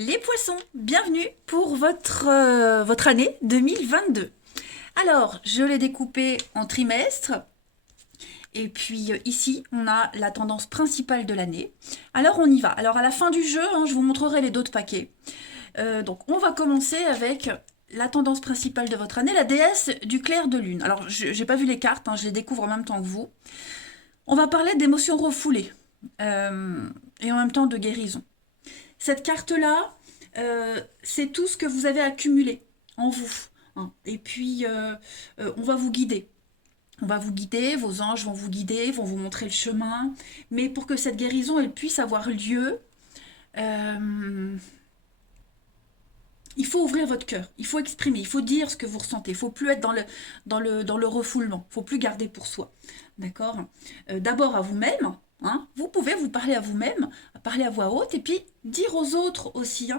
Les poissons, bienvenue pour votre année 2022. Alors, je l'ai découpé en trimestres. Et puis ici, on a la tendance principale de l'année. Alors, on y va. Alors, à la fin du jeu, je vous montrerai les d'autres paquets. Donc, on va commencer avec la tendance principale de votre année, la déesse du clair de lune. Alors, je n'ai pas vu les cartes, je les découvre en même temps que vous. On va parler d'émotions refoulées et en même temps de guérison. Cette carte-là, c'est tout ce que vous avez accumulé en vous. Et puis, on va vous guider. On va vous guider, vos anges vont vous guider, vont vous montrer le chemin. Mais pour que cette guérison elle puisse avoir lieu, il faut ouvrir votre cœur, il faut exprimer, il faut dire ce que vous ressentez. Il ne faut plus être dans le refoulement, il ne faut plus garder pour soi. D'accord. D'abord à vous-même. Vous pouvez vous parler à vous-même, parler à voix haute, et puis dire aux autres aussi.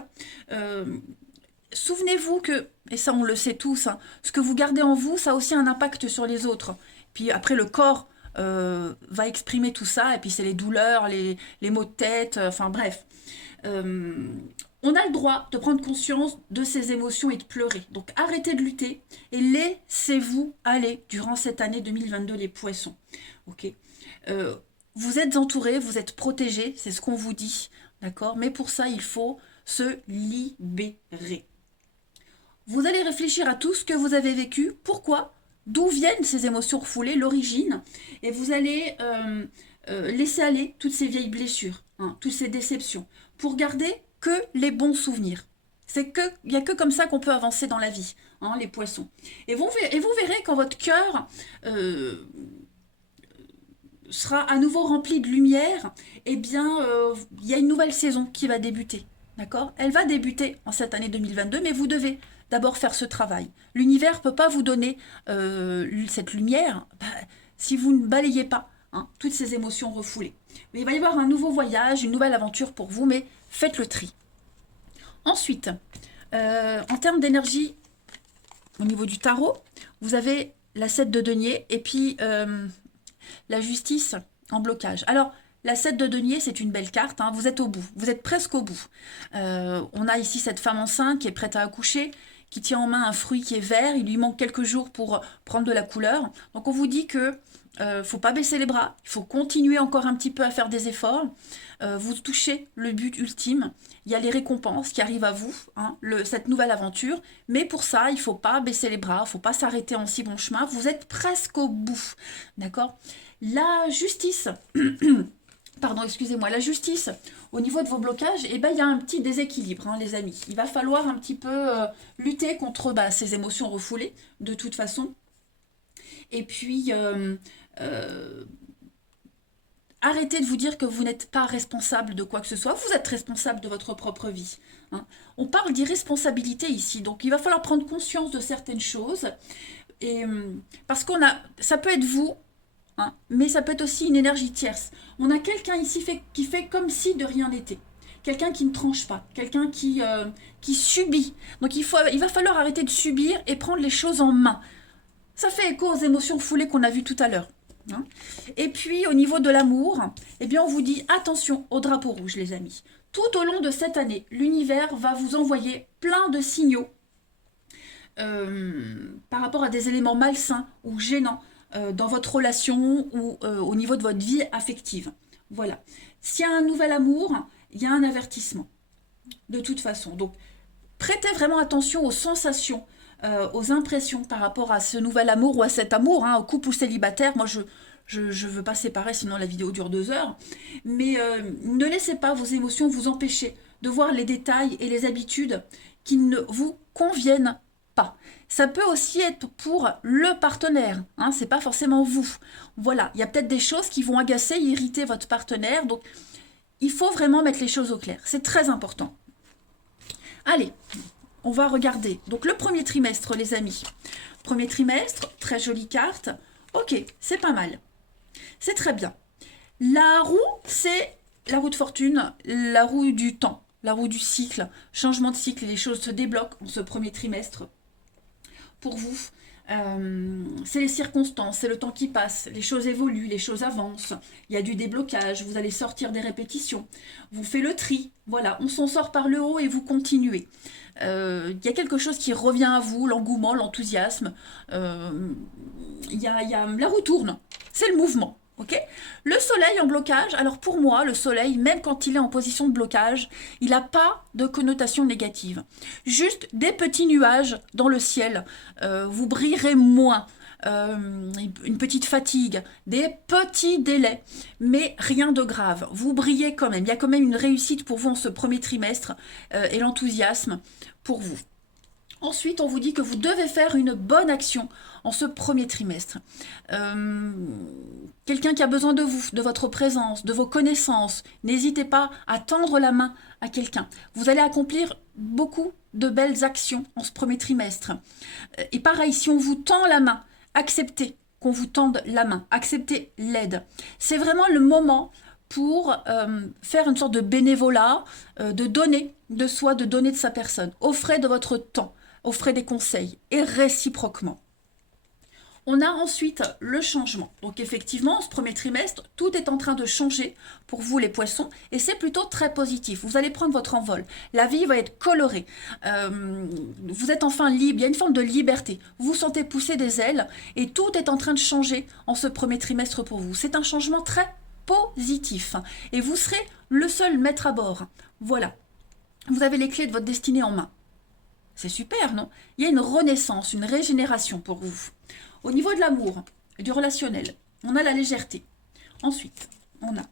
Souvenez-vous que, et ça on le sait tous, ce que vous gardez en vous, ça a aussi un impact sur les autres. Puis après le corps va exprimer tout ça, et puis c'est les douleurs, les maux de tête, enfin bref. On a le droit de prendre conscience de ses émotions et de pleurer. Donc arrêtez de lutter et laissez-vous aller durant cette année 2022 les poissons. Ok. Vous êtes entourés, vous êtes protégés, c'est ce qu'on vous dit, d'accord? Mais pour ça, il faut se libérer. Vous allez réfléchir à tout ce que vous avez vécu, pourquoi, d'où viennent ces émotions refoulées, l'origine, et vous allez laisser aller toutes ces vieilles blessures, toutes ces déceptions, pour garder que les bons souvenirs. Il n'y a que comme ça qu'on peut avancer dans la vie, les poissons. Et vous verrez quand votre cœur sera à nouveau rempli de lumière, eh bien, il y a une nouvelle saison qui va débuter. D'accord? Elle va débuter en cette année 2022, mais vous devez d'abord faire ce travail. L'univers ne peut pas vous donner cette lumière si vous ne balayez pas toutes ces émotions refoulées. Mais il va y avoir un nouveau voyage, une nouvelle aventure pour vous, mais faites le tri. Ensuite, en termes d'énergie, au niveau du tarot, vous avez la 7 de denier et puis la justice en blocage. Alors, la 7 de denier, c'est une belle carte, vous êtes au bout, vous êtes presque au bout. On a ici cette femme enceinte qui est prête à accoucher, qui tient en main un fruit qui est vert, il lui manque quelques jours pour prendre de la couleur. Donc on vous dit que faut pas baisser les bras, il faut continuer encore un petit peu à faire des efforts. Vous touchez le but ultime, il y a les récompenses qui arrivent à vous, cette nouvelle aventure, mais pour ça, il faut pas baisser les bras, il faut pas s'arrêter en si bon chemin, vous êtes presque au bout, d'accord? La justice, pardon, excusez-moi, la justice, au niveau de vos blocages, il y a un petit déséquilibre, les amis. Il va falloir un petit peu lutter contre ces émotions refoulées, de toute façon. Et puis, arrêtez de vous dire que vous n'êtes pas responsable de quoi que ce soit. Vous êtes responsable de votre propre vie. On parle d'irresponsabilité ici, donc il va falloir prendre conscience de certaines choses. Et, parce ça peut être vous, mais ça peut être aussi une énergie tierce. On a quelqu'un ici qui fait comme si de rien n'était. Quelqu'un qui ne tranche pas, quelqu'un qui subit. Donc il va falloir arrêter de subir et prendre les choses en main. Ça fait écho aux émotions foulées qu'on a vues tout à l'heure. Et puis au niveau de l'amour, on vous dit attention au drapeau rouge, les amis. Tout au long de cette année, l'univers va vous envoyer plein de signaux par rapport à des éléments malsains ou gênants dans votre relation ou au niveau de votre vie affective. Voilà. S'il y a un nouvel amour, il y a un avertissement. De toute façon. Donc, prêtez vraiment attention aux sensations, aux impressions par rapport à ce nouvel amour ou à cet amour, au couple ou célibataire. Moi, je veux pas séparer, sinon la vidéo dure 2 heures. Mais ne laissez pas vos émotions vous empêcher de voir les détails et les habitudes qui ne vous conviennent pas. Ça peut aussi être pour le partenaire, c'est pas forcément vous. Voilà, il y a peut-être des choses qui vont agacer, irriter votre partenaire, donc il faut vraiment mettre les choses au clair. C'est très important. Allez, on va regarder. Donc le premier trimestre, les amis. Premier trimestre, très jolie carte. Ok, c'est pas mal. C'est très bien. La roue, c'est la roue de fortune, la roue du temps, la roue du cycle, changement de cycle, et les choses se débloquent en ce premier trimestre pour vous. C'est les circonstances, c'est le temps qui passe, les choses évoluent, les choses avancent, il y a du déblocage, vous allez sortir des répétitions, vous faites le tri, voilà, on s'en sort par le haut et vous continuez. Il y a quelque chose qui revient à vous, l'engouement, l'enthousiasme, la roue tourne, c'est le mouvement. Ok. Le soleil en blocage, alors pour moi, le soleil, même quand il est en position de blocage, il n'a pas de connotation négative. Juste des petits nuages dans le ciel, vous brillerez moins, une petite fatigue, des petits délais, mais rien de grave. Vous brillez quand même, il y a quand même une réussite pour vous en ce premier trimestre et l'enthousiasme pour vous. Ensuite, on vous dit que vous devez faire une bonne action en ce premier trimestre. Quelqu'un qui a besoin de vous, de votre présence, de vos connaissances, n'hésitez pas à tendre la main à quelqu'un. Vous allez accomplir beaucoup de belles actions en ce premier trimestre. Et pareil, si on vous tend la main, acceptez qu'on vous tende la main, acceptez l'aide. C'est vraiment le moment pour faire une sorte de bénévolat, de donner de soi, de donner de sa personne, aux frais de votre temps, offrez des conseils et réciproquement. On a ensuite le changement. Donc effectivement, ce premier trimestre, tout est en train de changer pour vous les poissons et c'est plutôt très positif. Vous allez prendre votre envol. La vie va être colorée. Vous êtes enfin libre. Il y a une forme de liberté. Vous vous sentez pousser des ailes et tout est en train de changer en ce premier trimestre pour vous. C'est un changement très positif et vous serez le seul maître à bord. Voilà. Vous avez les clés de votre destinée en main. C'est super, non? Il y a une renaissance, une régénération pour vous. Au niveau de l'amour et du relationnel, on a la légèreté. Ensuite, on a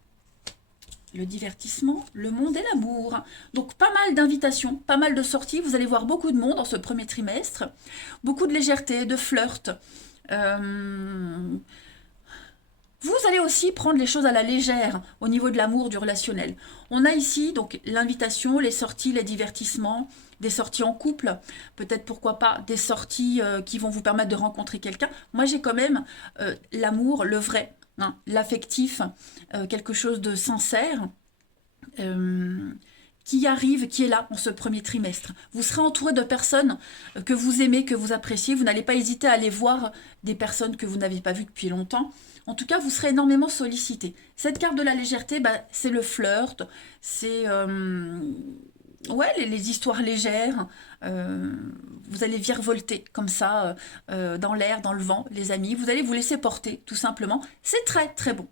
le divertissement, le monde et l'amour. Donc pas mal d'invitations, pas mal de sorties. Vous allez voir beaucoup de monde en ce premier trimestre. Beaucoup de légèreté, de flirt. Vous allez aussi prendre les choses à la légère au niveau de l'amour, du relationnel. On a ici donc l'invitation, les sorties, les divertissements, des sorties en couple, peut-être pourquoi pas des sorties qui vont vous permettre de rencontrer quelqu'un. Moi j'ai quand même l'amour, le vrai, hein, l'affectif, quelque chose de sincère. Qui arrive, qui est là en ce premier trimestre. Vous serez entouré de personnes que vous aimez, que vous appréciez. Vous n'allez pas hésiter à aller voir des personnes que vous n'avez pas vues depuis longtemps. En tout cas, vous serez énormément sollicité. Cette carte de la légèreté, c'est le flirt, c'est les histoires légères. Vous allez virevolter comme ça, dans l'air, dans le vent, les amis. Vous allez vous laisser porter, tout simplement. C'est très, très bon.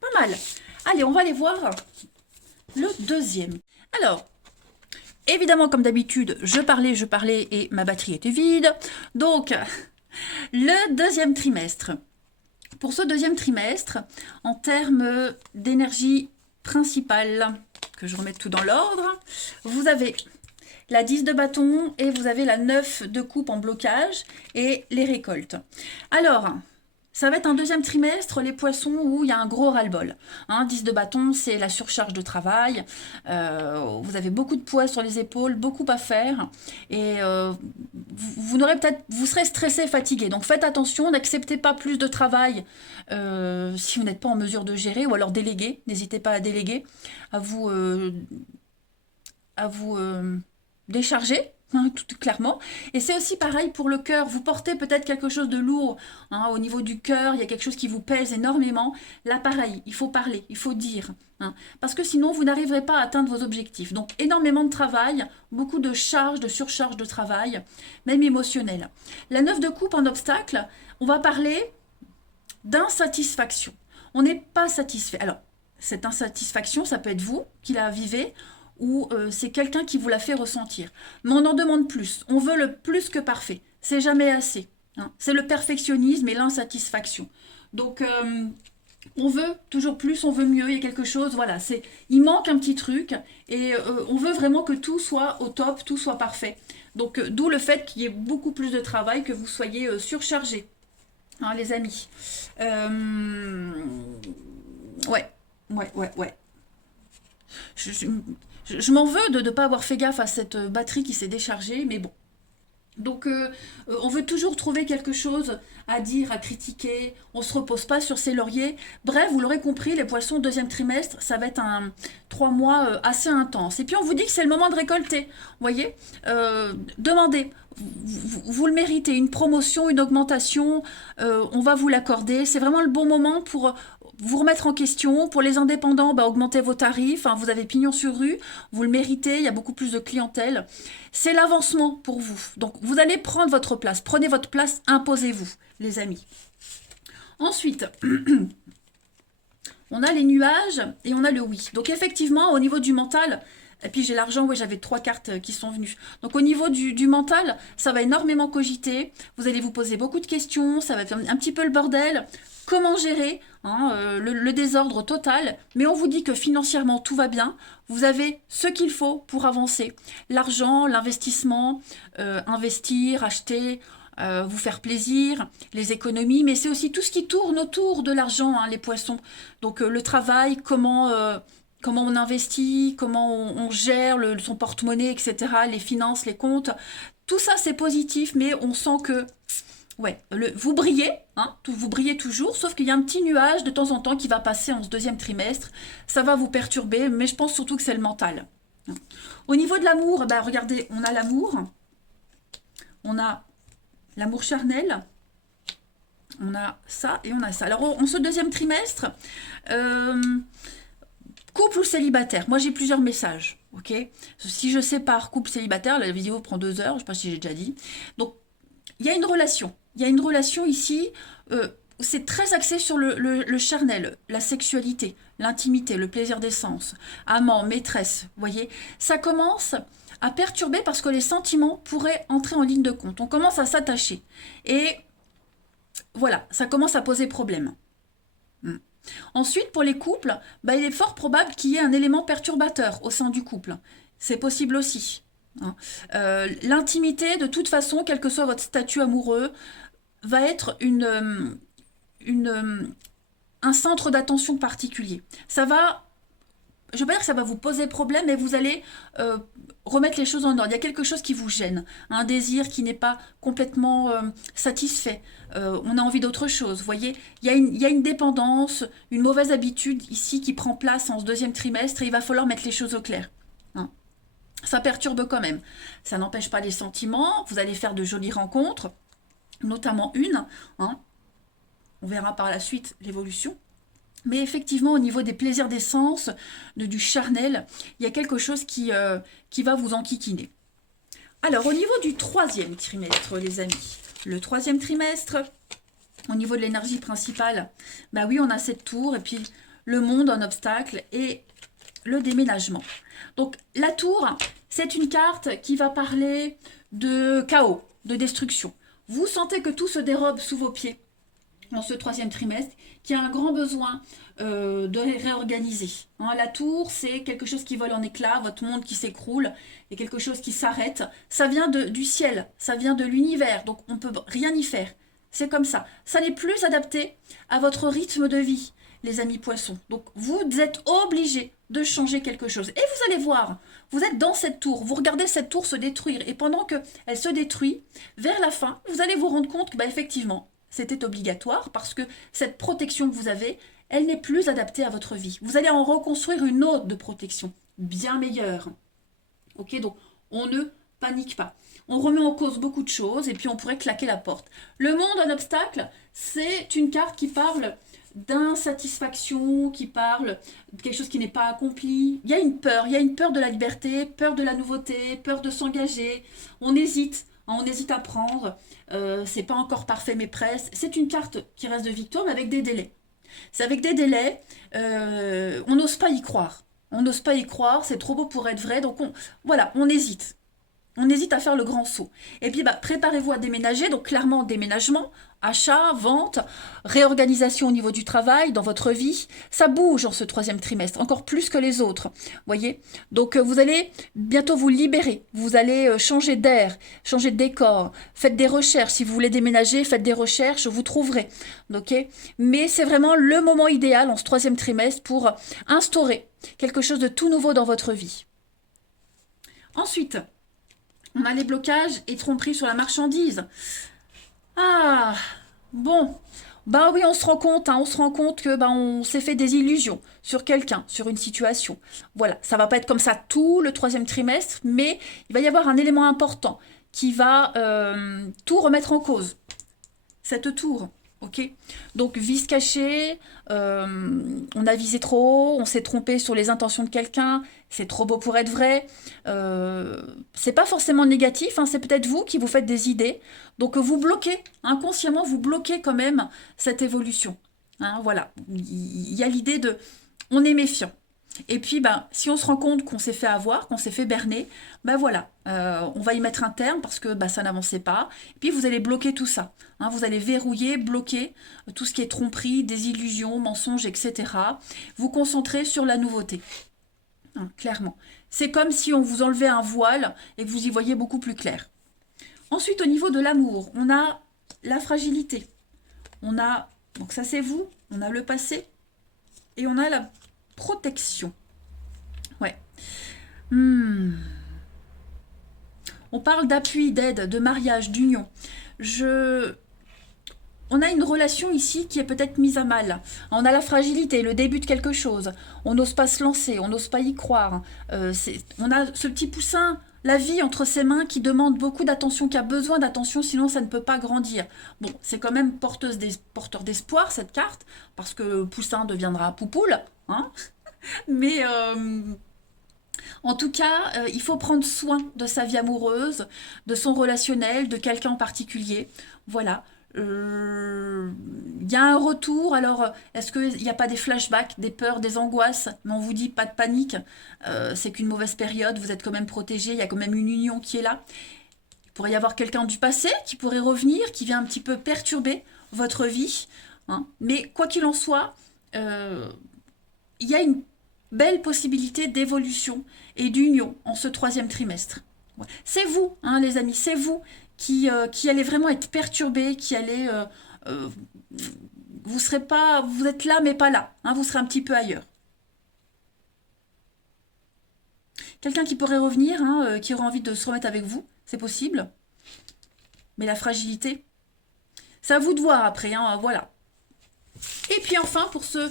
Pas mal. Allez, on va aller voir le deuxième. Alors, évidemment, comme d'habitude, je parlais et ma batterie était vide. Donc, le deuxième trimestre. Pour ce deuxième trimestre, en termes d'énergie principale, que je remette tout dans l'ordre, vous avez la 10 de bâton et vous avez la 9 de coupe en blocage et les récoltes. Alors, ça va être un deuxième trimestre, les poissons, où il y a un gros ras-le-bol. 10 de bâton, c'est la surcharge de travail. Vous avez beaucoup de poids sur les épaules, beaucoup à faire. Et vous serez stressé, fatigué. Donc faites attention, n'acceptez pas plus de travail si vous n'êtes pas en mesure de gérer. Ou alors déléguez, n'hésitez pas à déléguer, à vous décharger. Tout clairement. Et c'est aussi pareil pour le cœur. Vous portez peut-être quelque chose de lourd au niveau du cœur. Il y a quelque chose qui vous pèse énormément. Là, pareil, il faut parler, il faut dire. Parce que sinon, vous n'arriverez pas à atteindre vos objectifs. Donc, énormément de travail, beaucoup de charge, de surcharge de travail, même émotionnel. La 9 de coupe en obstacle, on va parler d'insatisfaction. On n'est pas satisfait. Alors, cette insatisfaction, ça peut être vous qui la vivez, ou c'est quelqu'un qui vous l'a fait ressentir. Mais on en demande plus. On veut le plus que parfait. C'est jamais assez. C'est le perfectionnisme et l'insatisfaction. Donc, on veut toujours plus, on veut mieux. Il y a quelque chose, voilà. Il manque un petit truc et on veut vraiment que tout soit au top, tout soit parfait. Donc, d'où le fait qu'il y ait beaucoup plus de travail, que vous soyez surchargés, les amis. Ouais. Je m'en veux de ne pas avoir fait gaffe à cette batterie qui s'est déchargée, mais bon. Donc, on veut toujours trouver quelque chose à dire, à critiquer. On ne se repose pas sur ses lauriers. Bref, vous l'aurez compris, les poissons, deuxième trimestre, ça va être un 3 mois assez intense. Et puis, on vous dit que c'est le moment de récolter. Vous voyez. Demandez. Vous le méritez. Une promotion, une augmentation, on va vous l'accorder. C'est vraiment le bon moment pour vous remettre en question. Pour les indépendants, bah, augmentez vos tarifs. Hein, vous avez pignon sur rue. Vous le méritez. Il y a beaucoup plus de clientèle. C'est l'avancement pour vous. Donc, vous allez prendre votre place. Prenez votre place, imposez-vous, les amis. Ensuite, on a les nuages et on a le oui. Donc, effectivement, au niveau du mental, et puis j'ai l'argent, oui, j'avais 3 cartes qui sont venues. Donc au niveau du mental, ça va énormément cogiter. Vous allez vous poser beaucoup de questions, ça va faire un petit peu le bordel. Comment gérer hein, le désordre total. Mais on vous dit que financièrement, tout va bien. Vous avez ce qu'il faut pour avancer. L'argent, l'investissement, investir, acheter, vous faire plaisir, les économies. Mais c'est aussi tout ce qui tourne autour de l'argent, hein, les poissons. Donc le travail, comment on investit, comment on gère son porte-monnaie, etc., les finances, les comptes. Tout ça, c'est positif, mais on sent que ouais, vous brillez, hein, vous brillez toujours, sauf qu'il y a un petit nuage de temps en temps qui va passer en ce deuxième trimestre. Ça va vous perturber, mais je pense surtout que c'est le mental. Au niveau de l'amour, bah, regardez, on a l'amour charnel, on a ça et on a ça. Alors, en ce deuxième trimestre, couple ou célibataire, moi j'ai plusieurs messages, ok. Si je sépare couple célibataire, la vidéo prend 2 heures, je ne sais pas si j'ai déjà dit. Donc, il y a une relation. Il y a une relation ici, c'est très axé sur le charnel, la sexualité, l'intimité, le plaisir des sens, amant, maîtresse, vous voyez. Ça commence à perturber parce que les sentiments pourraient entrer en ligne de compte. On commence à s'attacher. Et voilà, ça commence à poser problème. Ensuite, pour les couples, bah, il est fort probable qu'il y ait un élément perturbateur au sein du couple. C'est possible aussi. Hein. L'intimité, de toute façon, quel que soit votre statut amoureux, va être un centre d'attention particulier. Ça va, je ne veux pas dire que ça va vous poser problème, mais vous allez remettre les choses en ordre. Il y a quelque chose qui vous gêne, un désir qui n'est pas complètement satisfait. On a envie d'autre chose, vous voyez. Il y a une dépendance, une mauvaise habitude ici qui prend place en ce deuxième trimestre et il va falloir mettre les choses au clair. Hein. Ça perturbe quand même. Ça n'empêche pas les sentiments. Vous allez faire de jolies rencontres, notamment une. Hein. On verra par la suite l'évolution. Mais effectivement, au niveau des plaisirs des sens, du charnel, il y a quelque chose qui va vous enquiquiner. Alors, au niveau du troisième trimestre, les amis, le troisième trimestre, au niveau de l'énergie principale, bah oui, on a cette tour, et puis le monde en obstacle et le déménagement. Donc, la tour, c'est une carte qui va parler de chaos, de destruction. Vous sentez que tout se dérobe sous vos pieds dans ce troisième trimestre, qui a un grand besoin de réorganiser. Hein, la tour, c'est quelque chose qui vole en éclats, votre monde qui s'écroule, et quelque chose qui s'arrête. Ça vient du ciel, ça vient de l'univers, donc on ne peut rien y faire. C'est comme ça. Ça n'est plus adapté à votre rythme de vie, les amis poissons. Donc vous êtes obligés de changer quelque chose. Et vous allez voir, vous êtes dans cette tour, vous regardez cette tour se détruire, et pendant qu'elle se détruit, vers la fin, vous allez vous rendre compte que, bah, effectivement, c'était obligatoire parce que cette protection que vous avez, elle n'est plus adaptée à votre vie. Vous allez en reconstruire une autre de protection, bien meilleure. Ok, donc on ne panique pas. On remet en cause beaucoup de choses et puis on pourrait claquer la porte. Le monde en obstacle, c'est une carte qui parle d'insatisfaction, qui parle de quelque chose qui n'est pas accompli. Il y a une peur de la liberté, peur de la nouveauté, peur de s'engager. On hésite à prendre. C'est pas encore parfait mais presque. C'est une carte qui reste de victoire mais avec des délais. C'est avec des délais, on n'ose pas y croire. On n'ose pas y croire, c'est trop beau pour être vrai, donc on hésite. On hésite à faire le grand saut. Et puis, bah, préparez-vous à déménager, donc clairement, déménagement, achat, vente, réorganisation au niveau du travail, dans votre vie. Ça bouge en ce troisième trimestre, encore plus que les autres, voyez. Donc, vous allez bientôt vous libérer. Vous allez changer d'air, changer de décor. Faites des recherches. Si vous voulez déménager, faites des recherches, vous trouverez. Ok. Mais c'est vraiment le moment idéal en ce troisième trimestre pour instaurer quelque chose de tout nouveau dans votre vie. Ensuite, On a les blocages et tromperies sur la marchandise. Ah, bon. Bah oui, on se rend compte que on s'est fait des illusions sur quelqu'un, sur une situation. Voilà, ça va pas être comme ça tout le troisième trimestre, mais il va y avoir un élément important qui va tout remettre en cause. Cette tour, ok? Donc vice caché, on a visé trop haut, on s'est trompé sur les intentions de quelqu'un, c'est trop beau pour être vrai. C'est pas forcément négatif, hein, c'est peut-être vous qui vous faites des idées. Donc vous bloquez, inconsciemment, vous bloquez quand même cette évolution. Hein, voilà, il y a l'idée de, on est méfiant. Et puis, si on se rend compte qu'on s'est fait avoir, qu'on s'est fait berner, voilà, on va y mettre un terme parce que ça n'avançait pas. Et puis, vous allez bloquer tout ça. Hein, vous allez verrouiller, bloquer tout ce qui est tromperie, désillusion, mensonges, etc. Vous concentrer sur la nouveauté. Hein, clairement. C'est comme si on vous enlevait un voile et que vous y voyez beaucoup plus clair. Ensuite, au niveau de l'amour, on a la fragilité. On a, donc ça c'est vous, on a le passé et on a la protection. Ouais. On parle d'appui, d'aide, de mariage, d'union. On a une relation ici qui est peut-être mise à mal. On a la fragilité, le début de quelque chose. On n'ose pas se lancer, on n'ose pas y croire. On a ce petit poussin, la vie entre ses mains qui demande beaucoup d'attention, qui a besoin d'attention, sinon ça ne peut pas grandir. Bon, c'est quand même porteur d'espoir cette carte, parce que poussin deviendra poupoule. Hein, mais en tout cas, il faut prendre soin de sa vie amoureuse, de son relationnel, de quelqu'un en particulier. Voilà. Il y a un retour. Alors, est-ce qu'il n'y a pas des flashbacks, des peurs, des angoisses? Mais on vous dit pas de panique. C'est qu'une mauvaise période. Vous êtes quand même protégé. Il y a quand même une union qui est là. Il pourrait y avoir quelqu'un du passé qui pourrait revenir, qui vient un petit peu perturber votre vie. Hein. Mais quoi qu'il en soit, il y a une belle possibilité d'évolution et d'union en ce troisième trimestre. Ouais. C'est vous, hein, les amis, c'est vous qui allez vraiment être perturbés, qui allez... vous serez pas... Vous êtes là, mais pas là. Hein, vous serez un petit peu ailleurs. Quelqu'un qui pourrait revenir, hein, qui aurait envie de se remettre avec vous, c'est possible. Mais la fragilité, c'est à vous de voir après, hein, voilà. Et puis enfin, pour ce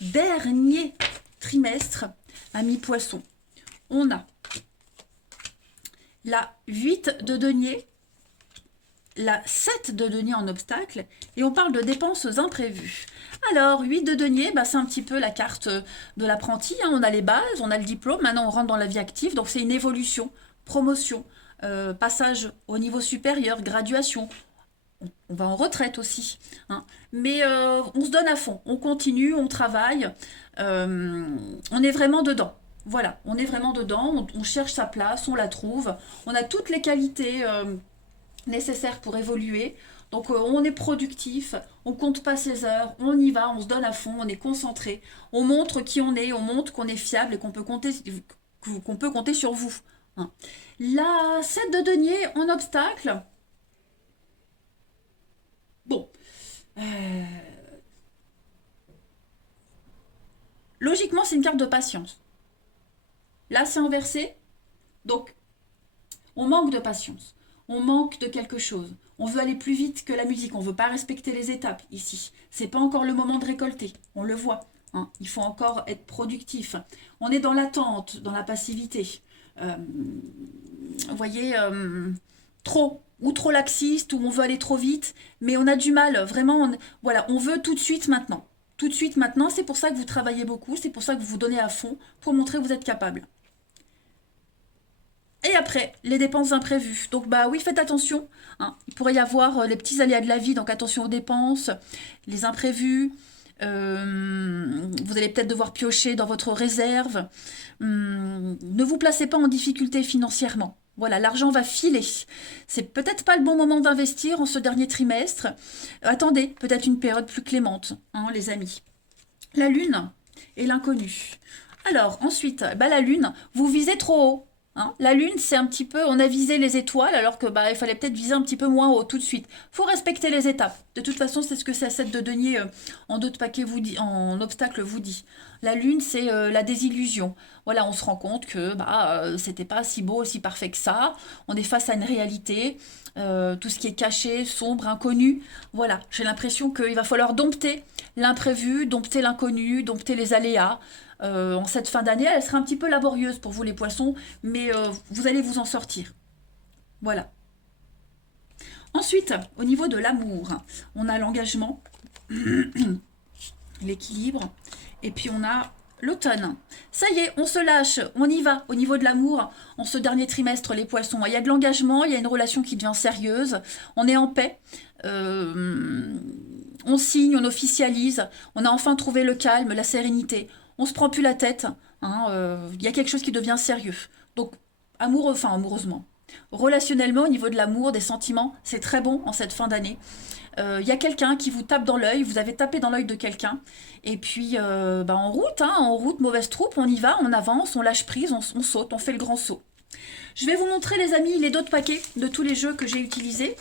dernier trimestre, ami poisson, on a la 8 de denier, la 7 de denier en obstacle, et on parle de dépenses imprévues. Alors, 8 de denier, c'est un petit peu la carte de l'apprenti, hein, on a les bases, on a le diplôme, maintenant on rentre dans la vie active, donc c'est une évolution, promotion, passage au niveau supérieur, graduation. On va en retraite aussi, hein. Mais on se donne à fond, on continue, on travaille, on est vraiment dedans. Voilà, on est vraiment dedans, on cherche sa place, on la trouve, on a toutes les qualités nécessaires pour évoluer. Donc on est productif, on compte pas ses heures, on y va, on se donne à fond, on est concentré, on montre qui on est, on montre qu'on est fiable et qu'on peut compter sur vous. Hein. La 7 de denier en obstacle. Bon. Logiquement, c'est une carte de patience. Là, c'est inversé. Donc, on manque de patience. On manque de quelque chose. On veut aller plus vite que la musique. On ne veut pas respecter les étapes ici. C'est pas encore le moment de récolter. On le voit. Hein. Il faut encore être productif. On est dans l'attente, dans la passivité. Vous voyez, trop laxiste, ou on veut aller trop vite, mais on a du mal. Vraiment, voilà, on veut tout de suite maintenant. Tout de suite maintenant, c'est pour ça que vous travaillez beaucoup, c'est pour ça que vous vous donnez à fond, pour montrer que vous êtes capable. Et après, les dépenses imprévues. Donc oui, faites attention. Hein. Il pourrait y avoir les petits aléas de la vie, donc attention aux dépenses, les imprévus. Vous allez peut-être devoir piocher dans votre réserve. Ne vous placez pas en difficulté financièrement. Voilà, l'argent va filer. C'est peut-être pas le bon moment d'investir en ce dernier trimestre. Attendez, peut-être une période plus clémente, hein, les amis. La lune et l'inconnu. Alors, ensuite, la lune, vous visez trop haut. Hein. La lune, c'est un petit peu, on a visé les étoiles alors que bah, il fallait peut-être viser un petit peu moins haut tout de suite. Faut respecter les étapes. De toute façon, c'est ce que cette de denier en dos de paquet vous dit, en obstacle vous dit. La lune, c'est la désillusion. Voilà, on se rend compte que bah, c'était pas si beau, si parfait que ça. On est face à une réalité, tout ce qui est caché, sombre, inconnu. Voilà, j'ai l'impression qu'il va falloir dompter l'imprévu, dompter l'inconnu, dompter les aléas. En cette fin d'année, elle sera un petit peu laborieuse pour vous les poissons, mais vous allez vous en sortir. Voilà. Ensuite, au niveau de l'amour, on a l'engagement, l'équilibre, et puis on a l'automne. Ça y est, on se lâche, on y va au niveau de l'amour en ce dernier trimestre, les poissons. Il y a de l'engagement, il y a une relation qui devient sérieuse, on est en paix. On signe, on officialise, on a enfin trouvé le calme, la sérénité. On se prend plus la tête, hein, y a quelque chose qui devient sérieux. Donc, amoureux, enfin amoureusement. Relationnellement, au niveau de l'amour, des sentiments, c'est très bon en cette fin d'année. Il y a quelqu'un qui vous tape dans l'œil, vous avez tapé dans l'œil de quelqu'un, et puis bah, en route, mauvaise troupe, on y va, on avance, on lâche prise, on saute, on fait le grand saut. Je vais vous montrer les amis les d'autres paquets de tous les jeux que j'ai utilisés.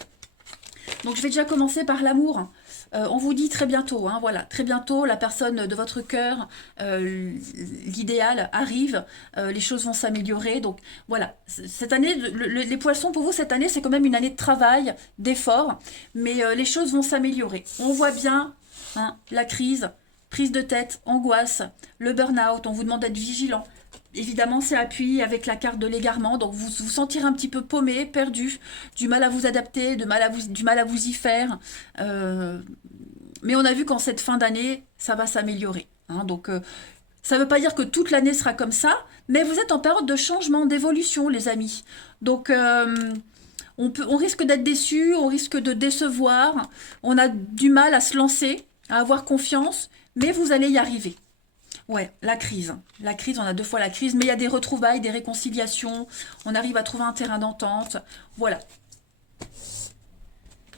Donc je vais déjà commencer par l'amour. On vous dit très bientôt, hein, voilà, très bientôt, la personne de votre cœur, l'idéal arrive, les choses vont s'améliorer. Donc voilà, cette année, les poissons, pour vous, cette année, c'est quand même une année de travail, d'effort, mais les choses vont s'améliorer. On voit bien hein, la crise, prise de tête, angoisse, le burn-out, on vous demande d'être vigilant. Évidemment, c'est appuyé avec la carte de l'égarement, donc vous vous sentirez un petit peu paumé, perdu, du mal à vous adapter, du mal à vous y faire. Mais on a vu qu'en cette fin d'année, ça va s'améliorer. Hein, donc, ça ne veut pas dire que toute l'année sera comme ça, mais vous êtes en période de changement, d'évolution, les amis. Donc, on risque d'être déçu, on risque de décevoir, on a du mal à se lancer, à avoir confiance, mais vous allez y arriver. Ouais, la crise. La crise, on a deux fois la crise, mais il y a des retrouvailles, des réconciliations, on arrive à trouver un terrain d'entente. Voilà.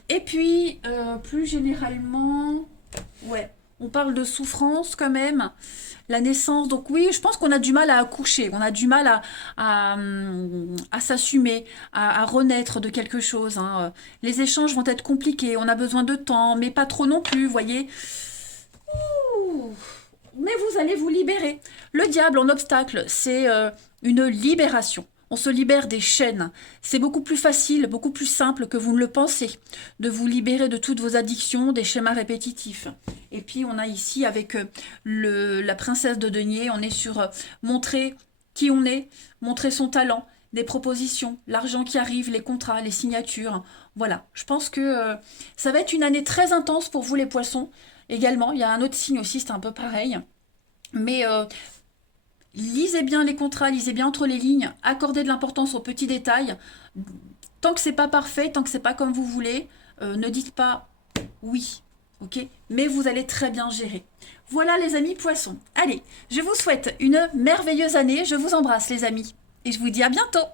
Et puis, plus généralement, ouais, on parle de souffrance quand même, la naissance. Donc oui, je pense qu'on a du mal à accoucher, on a du mal à s'assumer, à renaître de quelque chose. Hein. Les échanges vont être compliqués, on a besoin de temps, mais pas trop non plus, vous voyez. Ouh. Mais vous allez vous libérer. Le diable en obstacle, c'est une libération. On se libère des chaînes. C'est beaucoup plus facile, beaucoup plus simple que vous ne le pensez, de vous libérer de toutes vos addictions, des schémas répétitifs. Et puis on a ici avec la princesse de denier, on est sur montrer qui on est, montrer son talent, des propositions, l'argent qui arrive, les contrats, les signatures. Voilà, je pense que ça va être une année très intense pour vous les poissons. Également, il y a un autre signe aussi, c'est un peu pareil. Mais lisez bien les contrats, lisez bien entre les lignes, accordez de l'importance aux petits détails. Tant que c'est pas parfait, tant que c'est pas comme vous voulez, ne dites pas oui, ok? Mais vous allez très bien gérer. Voilà les amis poissons. Allez, je vous souhaite une merveilleuse année. Je vous embrasse les amis. Et je vous dis à bientôt.